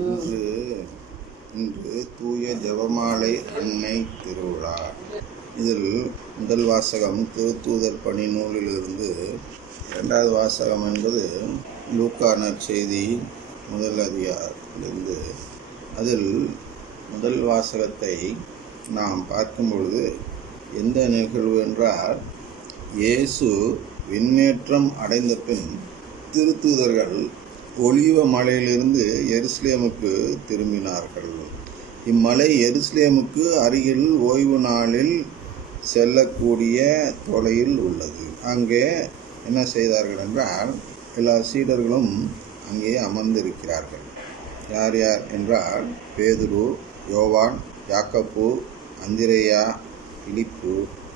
இன்று தூய ஜெபமாலை அன்னை திருவிழா. இதில் முதல் வாசகம் திருத்தூதர் பணி நூலிலிருந்து, இரண்டாவது வாசகம் என்பது லூக்கா நற்செய்தி முதல் அதிகாரத்திலிருந்து. அதில் முதல் வாசகத்தை நாம் பார்க்கும் பொழுது எந்த நிகழ்வு என்றால், இயேசு விண்ணேற்றம் அடைந்த பின் திருத்தூதர்கள் ஒலிவ மலையிலிருந்து எருசலேமுக்கு திரும்பினார்கள். இம்மலை எருசலேமுக்கு அருகில் ஓய்வு நாளில் செல்லக்கூடிய தொலையில் உள்ளது. அங்கே என்ன செய்தார்கள் என்றால், எல்லா சீடர்களும் அங்கே அமர்ந்திருக்கிறார்கள். யார் யார் என்றால், பேதுரு, யோவான், யாக்கோப்பு, அந்திரேயா, பிலிப்பு,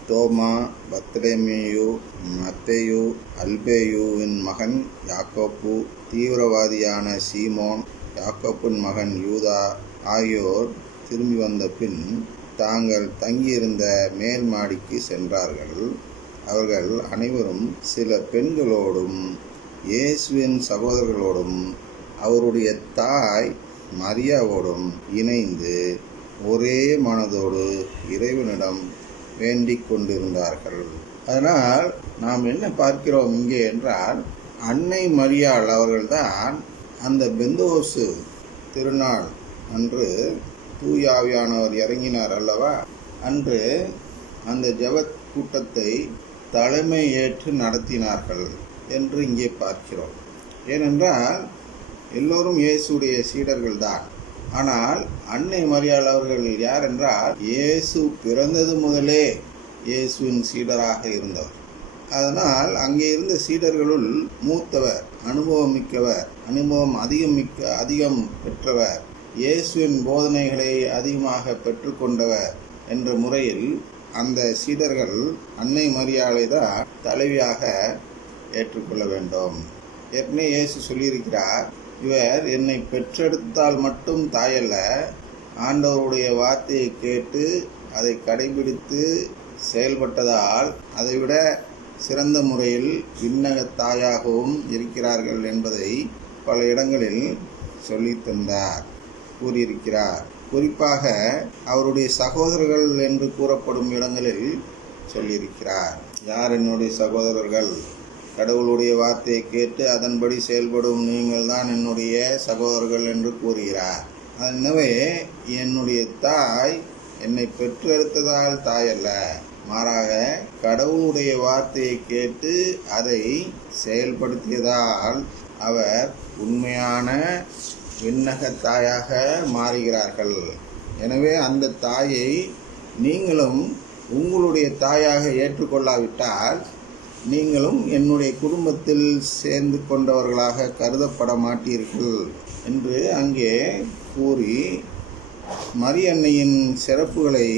தோமா, பத்லமேயு, மத்தேயு, அல்பேயுவின் மகன் யாக்கோப்பு, தீவிரவாதியான சீமோன், யாக்கோப்பின் மகன் யூதா ஆகியோர் திரும்பி வந்த பின் தாங்கள் தங்கியிருந்த மேல் மாடிக்கு சென்றார்கள். அவர்கள் அனைவரும் சில பெண்களோடும் இயேசுவின் சகோதரர்களோடும் அவருடைய தாய் மரியாவோடும் இணைந்து ஒரே மனதோடு இறைவனிடம் வேண்டிக் கொண்டிருந்தார்கள். அதனால் நாம் என்ன பார்க்கிறோம் இங்கே என்றால், அன்னை மரியாள் அவர்கள்தான் அந்த பெந்தோசு திருநாள் அன்று தூயாவியானவர் இறங்கினார் அல்லவா, அன்று அந்த ஜெப கூட்டத்தை தலைமை ஏற்று நடத்தினார்கள் என்று இங்கே பார்க்கிறோம். ஏனென்றால் எல்லோரும் இயேசுடைய சீடர்கள் தான். ஆனால் அன்னை மரியாள் அவர்கள் யார் என்றால், இயேசு பிறந்தது முதலே இயேசுவின் சீடராக இருந்தவர். அதனால் அங்கே இருந்த சீடர்களுள் மூத்தவர், அனுபவம் மிக்கவர், அனுபவம் அதிகம் பெற்றவர், இயேசுவின் போதனைகளை அதிகமாக பெற்றுக்கொண்டவர் என்ற முறையில் அந்த சீடர்கள் அன்னை மரியாளை தான் தலைவியாக ஏற்றுக்கொள்ள வேண்டும். ஏற்கனவே இயேசு சொல்லியிருக்கிறார், இவர் என்னை பெற்றெடுத்தால் மட்டும் தாயல்ல, ஆண்டவருடைய வார்த்தையை கேட்டு அதை கடைபிடித்து செயல்பட்டதால் அதைவிட சிறந்த முறையில் விண்ணக தாயாகவும் இருக்கிறார்கள் என்பதை பல இடங்களில் கூறியிருக்கிறார். குறிப்பாக அவருடைய சகோதரர்கள் என்று கூறப்படும் இடங்களில் சொல்லியிருக்கிறார். யார் என்னுடைய சகோதரர்கள்? கடவுளுடைய வார்த்தையை கேட்டு அதன்படி செயல்படும் நீங்கள் தான் என்னுடைய சகோதரர்கள் என்று கூறுகிறார். எனவே என்னுடைய தாய் என்னை பெற்றெடுத்ததால் தாய் அல்ல, மாறாக கடவுளுடைய வார்த்தையை கேட்டு அதை செயல்படுத்தியதால் அவர் உண்மையான விண்ணக தாயாக மாறுகிறார்கள். எனவே அந்த தாயை நீங்களும் உங்களுடைய தாயாக ஏற்றுக்கொள்ளாவிட்டால் நீங்களும் என்னுடைய குடும்பத்தில் சேர்ந்து கொண்டவர்களாக கருதப்பட மாட்டீர்கள் என்று அங்கே கூறி மரியன்னையின் சிறப்புகளை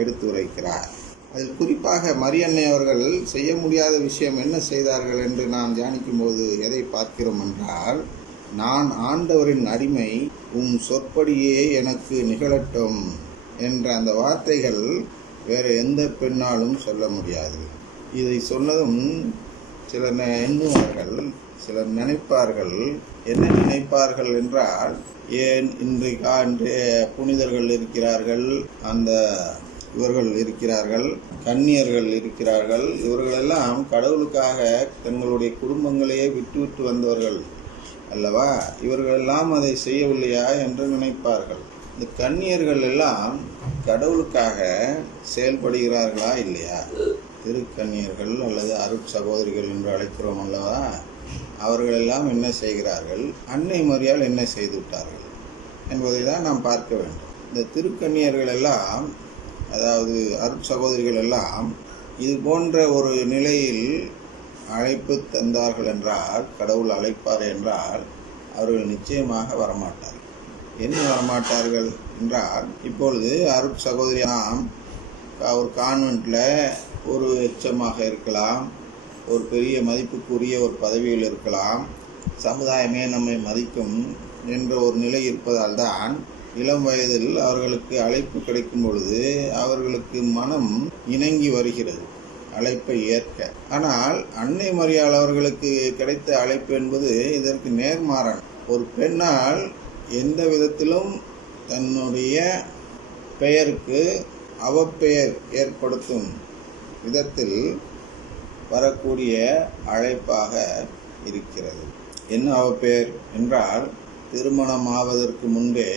எடுத்துரைக்கிறார். அதில் குறிப்பாக மரியன்னை அவர்கள் செய்ய முடியாத விஷயம் என்ன செய்தார்கள் என்று நாம் தியானிக்கும் போது எதை பார்க்கிறோம் என்றால், நான் ஆண்டவரின் அடிமை, சொற்படியே எனக்கு நிகழட்டும் என்ற அந்த வார்த்தைகள் வேறு எந்த பெண்ணாலும் சொல்ல முடியாது. இதை சொன்னதும் சிலர் எண்ணுவார்கள், சிலர் நினைப்பார்கள். என்ன நினைப்பார்கள் என்றால், ஏன் இன்றைய புனிதர்கள் இருக்கிறார்கள், இவர்கள் இருக்கிறார்கள், கன்னியர்கள் இருக்கிறார்கள், இவர்களெல்லாம் கடவுளுக்காக தங்களுடைய குடும்பங்களையே விட்டு வந்தவர்கள் அல்லவா, இவர்களெல்லாம் அதை செய்யவில்லையா என்று நினைப்பார்கள். இந்த கன்னியர்கள் எல்லாம் கடவுளுக்காக செயல்படுகிறார்களா இல்லையா? திருக்கன்னியர்கள் அல்லது அருட்சகோதரிகள் என்று அழைக்கிறோம் அல்லவா, அவர்களெல்லாம் என்ன செய்கிறார்கள், அன்னை மரியாள் என்ன செய்து விட்டார்கள் என்பதை தான் நாம் பார்க்க வேண்டும். இந்த திருக்கன்னியர்கள் எல்லாம், அதாவது அருட்சகோதரிகள் எல்லாம் இது போன்ற ஒரு நிலையில் அழைப்பு தந்தார்கள் என்றால், கடவுள் அழைப்பார் என்றால் அவர்கள் நிச்சயமாக வரமாட்டார்கள். என்ன வரமாட்டார்கள் என்றால், இப்பொழுது அருட்சகோதரி நாம் ஒரு கான்வென்ட்டில் ஒரு எச்சமாக இருக்கலாம், ஒரு பெரிய மதிப்புக்குரிய ஒரு பதவியில் இருக்கலாம், சமுதாயமே நம்மை மதிக்கும் என்ற ஒரு நிலை இருப்பதால் தான் இளம் வயதில் அவர்களுக்கு அழைப்பு கிடைக்கும் பொழுது அவர்களுக்கு மனம் இணங்கி வருகிறது அழைப்பை ஏற்க. ஆனால் அன்னை மரியாள் அவர்களுக்கு கிடைத்த அழைப்பு என்பது இதற்கு நேர்மாறான. ஒரு பெண்ணால் எந்த விதத்திலும் தன்னுடைய பெயருக்கு அவப்பெயர் ஏற்படுத்தும் விதத்தில் வரக்கூடிய அழைப்பாக இருக்கிறது. என்ன அவப்பெயர் என்றால், திருமணமாவதற்கு முன்பே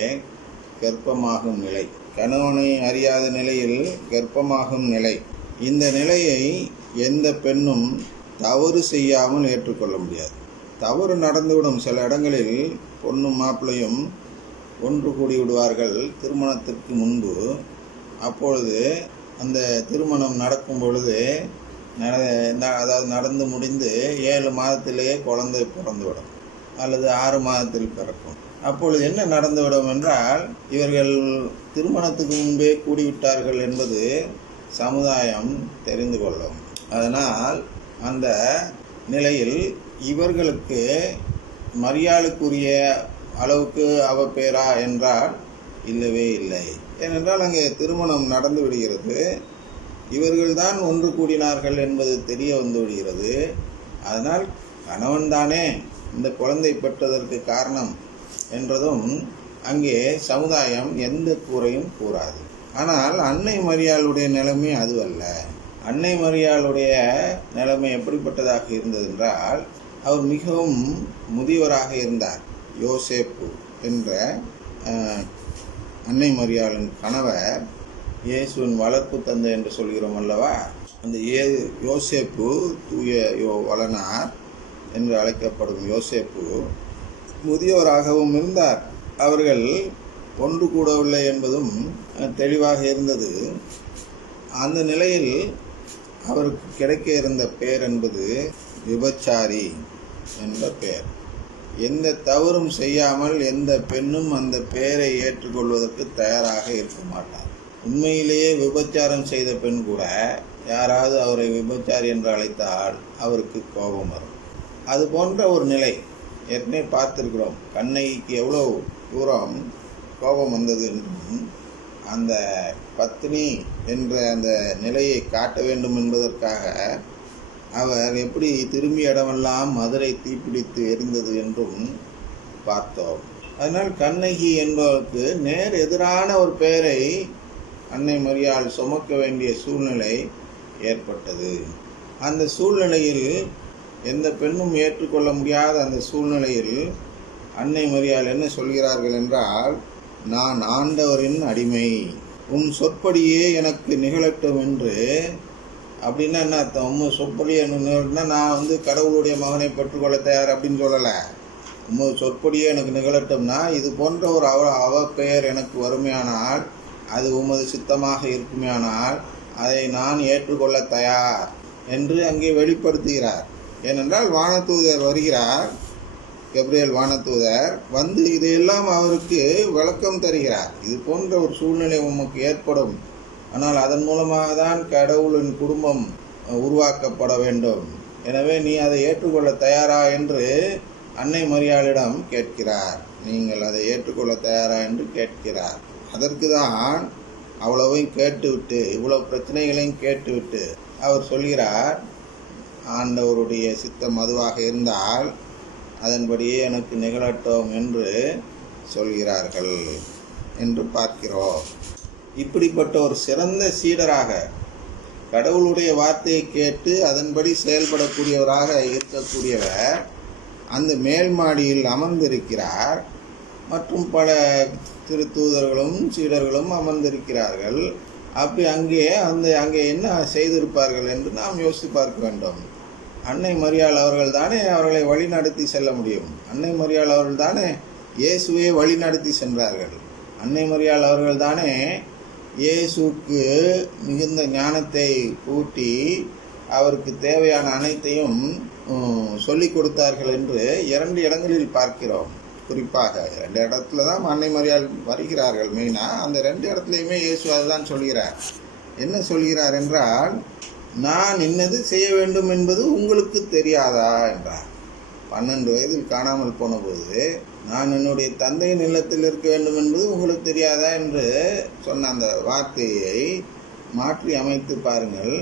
கர்ப்பமாகும் நிலை, கணவனை அறியாத நிலையில் கர்ப்பமாகும் நிலை. இந்த நிலையை எந்த பெண்ணும் தவறு செய்யாமல் ஏற்றுக்கொள்ள முடியாது. தவறு நடந்துவிடும். சில இடங்களில் பொண்ணும் மாப்பிள்ளையும் ஒன்று கூடி விடுவார்கள் திருமணத்திற்கு முன்பு. அப்பொழுது அந்த திருமணம் நடக்கும் பொழுது அதாவது நடந்து முடிந்து 7 மாதத்திலேயே குழந்தை பிறந்துவிடும் அல்லது 6 மாதத்தில் பிறக்கும். அப்பொழுது என்ன நடந்துவிடும் என்றால், இவர்கள் திருமணத்துக்கு முன்பே கூடிவிட்டார்கள் என்பது சமுதாயம் தெரிந்து கொள்ளும். அதனால் அந்த நிலையில் இவர்களுக்கு மரியாளுக்குரிய அளவுக்கு அவப்பேரா என்றால் இல்லவே இல்லை. ஏனென்றால் அங்கே திருமணம் நடந்து விடுகிறது, இவர்கள்தான் ஒன்று கூடினார்கள் என்பது தெரிய வந்து விடுகிறது. அதனால் கணவன்தானே இந்த குழந்தை பெற்றதற்கு காரணம் என்றதும் அங்கே சமுதாயம் எந்த கூரையும் கூறாது. ஆனால் அன்னை மரியாளுடைய நிலைமை அதுவல்ல. அன்னை மரியாளுடைய நிலைமை எப்படிப்பட்டதாக இருந்தது என்றால், அவர் மிகவும் முதியவராக இருந்தார். யோசேப்பு என்ற அன்னை மரியாளின் கணவர், இயேசுவின் வளர்ப்பு தந்தை என்று சொல்கிறோம் அல்லவா, அந்த யோசேப்பு தூய வளனார் என்று அழைக்கப்படும் யோசேப்பு முதியோராகவும் இருந்தார். அவர்கள் ஒன்று கூடவில்லை என்பதும் தெளிவாக இருந்தது. அந்த நிலையில் அவருக்கு கிடைக்க இருந்த பெயர் என்பது விபச்சாரி என்ற பெயர். எந்த தவறும் செய்யாமல் எந்த பெண்ணும் அந்த பெயரை ஏற்றுக்கொள்வதற்கு தயாராக இருக்க மாட்டார். உண்மையிலேயே விபச்சாரம் செய்த பெண் கூட யாராவது அவரை விபச்சாரி என்று அழைத்தால் அவருக்கு கோபம் வரும். அது போன்ற ஒரு நிலை ஏற்கனவே பார்த்திருக்கிறோம். கண்ணகிக்கு எவ்வளோ தூரம் கோபம் வந்தது என்றும், அந்த பத்தினி என்ற அந்த நிலையை காட்ட வேண்டும் என்பதற்காக அவர் எப்படி திரும்பிய இடமெல்லாம் மதுரை தீப்பிடித்து எரிந்தது என்றும் பார்த்தோம். அதனால் கண்ணகி என்பவருக்கு நேர் எதிரான ஒரு பெயரை அன்னை மரியாள் சுமக்க வேண்டிய சூழ்நிலை ஏற்பட்டது. அந்த சூழ்நிலையில் எந்த பெண்ணும் ஏற்றுக்கொள்ள முடியாத அந்த சூழ்நிலையில் அன்னை மரியாள் என்ன சொல்கிறார்கள் என்றால், நான் ஆண்டவரின் அடிமை, உன் சொற்படியே எனக்கு நிகழட்டும் என்று. அப்படின்னா என்ன அர்த்தம்? உன் சொற்படி என்ன, நான் கடவுளுடைய மகனை பெற்றுக்கொள்ள தயார் அப்படின்னு சொல்லலை. உன் சொற்படியே எனக்கு நிகழட்டும்னா, இது போன்ற ஒரு அவ பெயர் எனக்கு வறுமையானால், அது உமது சித்தமாக இருக்குமேயானால் அதை நான் ஏற்றுக்கொள்ள தயார் என்று அங்கே வெளிப்படுத்துகிறார். ஏனென்றால் வானதூதர் வருகிறார், கபிரியேல் வானதூதர் வந்து இதையெல்லாம் அவருக்கு விளக்கம் தருகிறார். இது போன்ற ஒரு சூழ்நிலை உமக்கு ஏற்படும், ஆனால் அதன் மூலமாக தான் கடவுளின் குடும்பம் உருவாக்கப்பட வேண்டும், எனவே நீ அதை ஏற்றுக்கொள்ள தயாரா என்று அன்னை மரியாளிடம் கேட்கிறார். நீங்கள் அதை ஏற்றுக்கொள்ள தயாரா என்று கேட்கிறார். அதற்கு தான் அவ்வளவையும் கேட்டுவிட்டு, இவ்வளவு பிரச்சனைகளையும் கேட்டுவிட்டு அவர் சொல்கிறார், ஆண்டவருடைய சித்தம் அதுவாக இருந்தால் அதன்படியே எனக்கு நிகழட்டும் என்று சொல்கிறார்கள் என்று பார்க்கிறோம். இப்படிப்பட்ட ஒரு சிறந்த சீடராக, கடவுளுடைய வார்த்தையை கேட்டு அதன்படி செயல்படக்கூடியவராக இருக்கக்கூடியவர் அந்த மேல் மாடியில் அமர்ந்திருக்கிறார். மற்றும் பல திருத்தூதர்களும் சீடர்களும் அமர்ந்திருக்கிறார்கள். அப்படி அங்கே என்ன செய்திருப்பார்கள் என்று நாம் யோசித்து பார்க்க வேண்டும். அன்னை மரியாள் அவர்கள் தானே அவர்களை வழி நடத்தி செல்ல முடியும். அன்னை மரியாள் அவர்கள் தானே இயேசுவை வழி நடத்தி சென்றார்கள். அன்னை மரியாள் அவர்கள் தானே இயேசுக்கு மிகுந்த ஞானத்தை கூட்டி அவருக்கு தேவையான அனைத்தையும் சொல்லிக் கொடுத்தார்கள் என்று 2 இடங்களில் பார்க்கிறோம். குறிப்பாக 2 இடத்துல தான் அன்னை மரியாள் வருகிறார்கள். மெயினாக அந்த 2 இடத்துலையுமே இயேசு அதுதான் சொல்கிறார். என்ன சொல்கிறார் என்றால், நான் இன்னது செய்ய வேண்டும் என்பது உங்களுக்கு தெரியாதா என்றார். 12 வயதில் காணாமல் போன போது, நான் என்னுடைய தந்தையின் இல்லத்தில் இருக்க வேண்டும் என்பது உங்களுக்கு தெரியாதா என்று சொன்ன அந்த வார்த்தையை மாற்றி அமைத்து பாருங்கள்.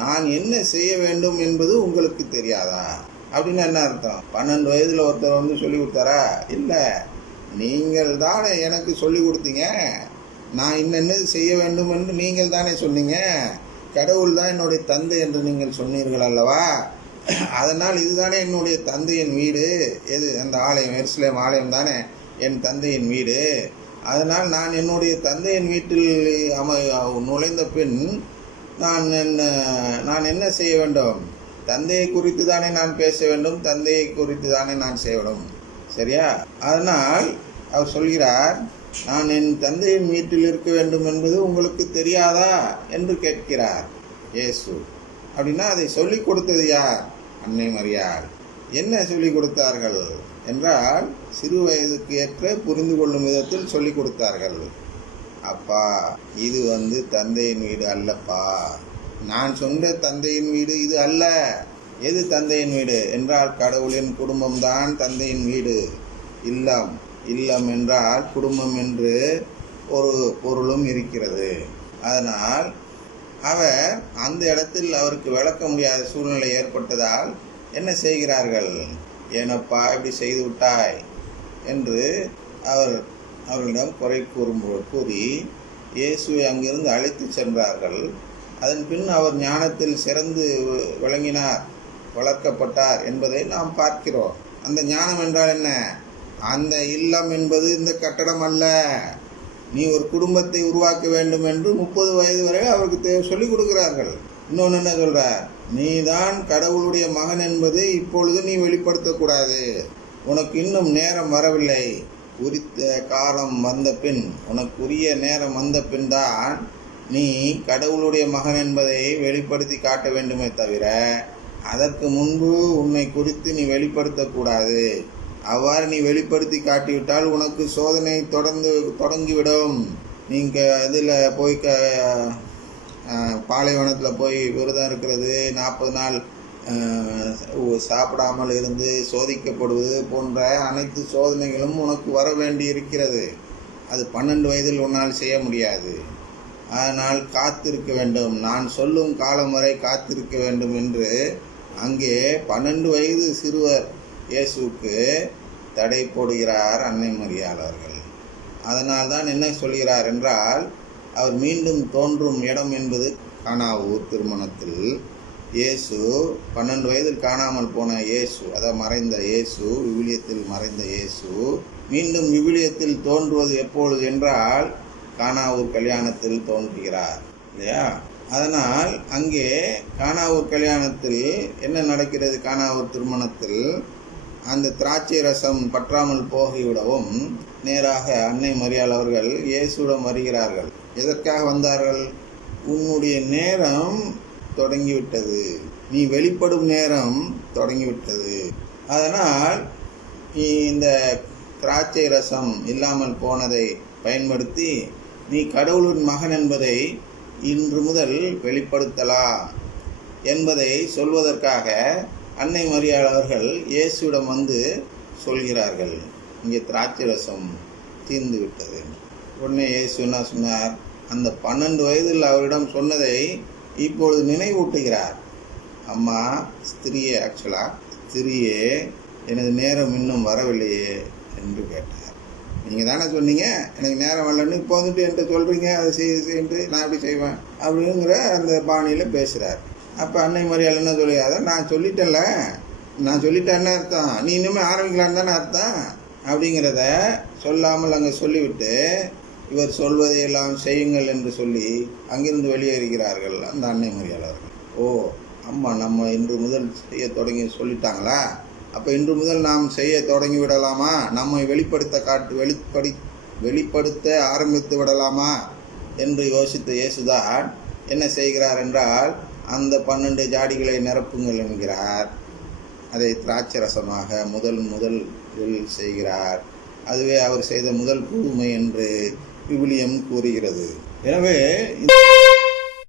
நான் என்ன செய்ய வேண்டும் என்பது உங்களுக்கு தெரியாதா அப்படின்னு என்ன அர்த்தம்? 12 வயதில் ஒருத்தர் சொல்லி கொடுத்தாரா? இல்லை, நீங்கள் தானே எனக்கு சொல்லி கொடுத்தீங்க, நான் இன்னென்னது செய்ய வேண்டும் என்று நீங்கள் தானே சொன்னீங்க. கடவுள் தான் என்னுடைய தந்தை என்று நீங்கள் சொன்னீர்கள் அல்லவா? அதனால் இதுதானே என்னுடைய தந்தையின் வீடு. எது? அந்த ஆலயம், எருசலேம் ஆலயம் தானே என் தந்தையின் வீடு. அதனால் நான் என்னுடைய தந்தையின் வீட்டில் நுழைந்த பின் நான் என்ன செய்ய வேண்டும்? தந்தையை குறித்து தானே நான் பேச வேண்டும், தந்தையை குறித்து தானே நான் செய்ய வேண்டும். சரியா? அதனால் அவர் சொல்கிறார், நான் என் தந்தையின் வீட்டில் இருக்க வேண்டும் என்பது உங்களுக்கு தெரியாதா என்று கேட்கிறார் இயேசு. அப்படின்னா அதை சொல்லிக் கொடுத்தது யார்? அன்னை மரியாள். என்ன சொல்லிக் கொடுத்தார்கள் என்றால், சிறு வயதுக்கு ஏற்ற புரிந்து கொள்ளும் விதத்தில் சொல்லிக் கொடுத்தார்கள். அப்பா, இது தந்தையின் வீடு அல்லப்பா, நான் சொன்ன தந்தையின் வீடு இது அல்ல. எது தந்தையின் வீடு என்றால், கடவுளின் குடும்பம்தான் தந்தையின் வீடு. இல்லம், இல்லம் என்றால் குடும்பம் என்று ஒரு பொருளும் இருக்கிறது. அதனால் அவர் அந்த இடத்தில் அவருக்கு விளக்க முடியாத சூழ்நிலை ஏற்பட்டதால் என்ன செய்கிறார்கள்? ஏனப்பா இப்படி செய்து விட்டாய் என்று அவர்களிடம் குறை கூறி இயேசுவை அங்கிருந்து அழைத்து சென்றார்கள். அதன் பின் அவர் ஞானத்தில் சிறந்து விளங்கினார், வளர்க்கப்பட்டார் என்பதை நாம் பார்க்கிறோம். அந்த ஞானம் என்றால் என்ன? அந்த இல்லம் என்பது இந்த கட்டடம் அல்ல. நீ ஒரு குடும்பத்தை உருவாக்க வேண்டும் என்று 30 வயது வரை அவருக்கு சொல்லிக் கொடுக்கிறார்கள். இன்னொன்று என்ன சொல்றார்? நீ தான் கடவுளுடைய மகன் என்பதை இப்பொழுது நீ வெளிப்படுத்தக்கூடாது. உனக்கு இன்னும் நேரம் வரவில்லை. குறித்த காலம் வந்த பின், உனக்குரிய நேரம் வந்த பின் தான் நீ கடவுளுடைய மகன் என்பதை வெளிப்படுத்தி காட்ட வேண்டுமே தவிர அதற்கு முன்பு உன்னை குறித்து நீ வெளிப்படுத்தக்கூடாது. அவ்வாறு நீ வெளிப்படுத்தி காட்டிவிட்டால் உனக்கு சோதனை தொடங்கிவிடும். நீங்கள் இதில் போய் பாலைவனத்தில் போய் விரதம் இருக்கிறது, 40 நாள் சாப்பிடாமல் இருந்து சோதிக்கப்படுவது போன்ற அனைத்து சோதனைகளும் உனக்கு வர வேண்டி இருக்கிறது. அது 12 வயதில் உன்னால் செய்ய முடியாது. அதனால் காத்திருக்க வேண்டும், நான் சொல்லும் காலம் வரை காத்திருக்க வேண்டும் என்று அங்கே 12 வயது சிறுவர் இயேசுவுக்கு தடை போடுகிறார் அன்னை மரியாள் அவர்கள். அதனால்தான் என்ன சொல்கிறார் என்றால், அவர் மீண்டும் தோன்றும் இடம் என்பது கானாவூர் திருமணத்தில். இயேசு 12 வயதில் காணாமல் போன இயேசு, அதாவது மறைந்த இயேசு, விவிலியத்தில் மறைந்த இயேசு மீண்டும் விவிலியத்தில் தோன்றுவது எப்பொழுது என்றால் கானாவூர் கல்யாணத்தில் தோன்றுகிறார் இல்லையா? அதனால் அங்கே கானாவூர் கல்யாணத்தில் என்ன நடக்கிறது? கானாவூர் திருமணத்தில் அந்த திராட்சை ரசம் பற்றாமல் போகிவிடவும் நேராக அன்னை மரியாள் அவர்கள் இயேசுவிடம் வருகிறார்கள். எதற்காக வந்தார்கள்? உன்னுடைய நேரம் தொடங்கிவிட்டது, நீ வெளிப்படும் நேரம் தொடங்கிவிட்டது. அதனால் இந்த திராட்சை ரசம் இல்லாமல் போனதை பயன்படுத்தி நீ கடவுளின் மகன் என்பதை இன்று முதல் வெளிப்படுத்தலாம் என்பதை சொல்வதற்காக அன்னை மரியாள் அவர்கள் இயேசுவிடம் வந்து சொல்கிறார்கள், இங்கே திராட்சை ரசம் தீர்ந்து விட்டது. உடனே இயேசு என்ன சொன்னார்? அந்த 12 வயதில் அவரிடம் சொன்னதை இப்பொழுது நினைவூட்டுகிறார். அம்மா, ஸ்திரியே, எனது நேரம் இன்னும் வரவில்லையே என்று கேட்டார். நீங்கள் தானே சொன்னீங்க எனக்கு நேரம் வரலன்னு, இப்போ என்கிட்ட சொல்கிறீங்க அதை செய்து நான் எப்படி செய்வேன் அப்படிங்கிற அந்த பாணியில் பேசுகிறார். அப்போ அன்னை மரியாள் என்ன சொல்லியாத, நான் சொல்லிட்டேன்ல, நான் சொல்லிட்டேன்னு அர்த்தம், நீ இனிமேல் ஆரம்பிக்கலான்னு தானே அர்த்தம் அப்படிங்கிறத சொல்லாமல் அங்கே சொல்லிவிட்டு இவர் சொல்வதையெல்லாம் செய்யுங்கள் என்று சொல்லி அங்கிருந்து வெளியேறுகிறார்கள் அந்த அன்னை மரியாள் அவர்கள். ஓ அம்மா, நம்ம இன்று முதல் செய்ய தொடங்கி சொல்லிட்டாங்களா? அப்போ இன்று முதல் நாம் செய்ய தொடங்கி விடலாமா? நம்மை வெளிப்படுத்த ஆரம்பித்து விடலாமா என்று யோசித்த இயேசுதான் என்ன செய்கிறார் என்றால், அந்த 12 ஜாடிகளை நிரப்புங்கள் என்கிறார். அதை திராட்சை ரசமாக முதலில் செய்கிறார். அதுவே அவர் செய்த முதல் புதுமை என்று விவிலியம் கூறுகிறது. எனவே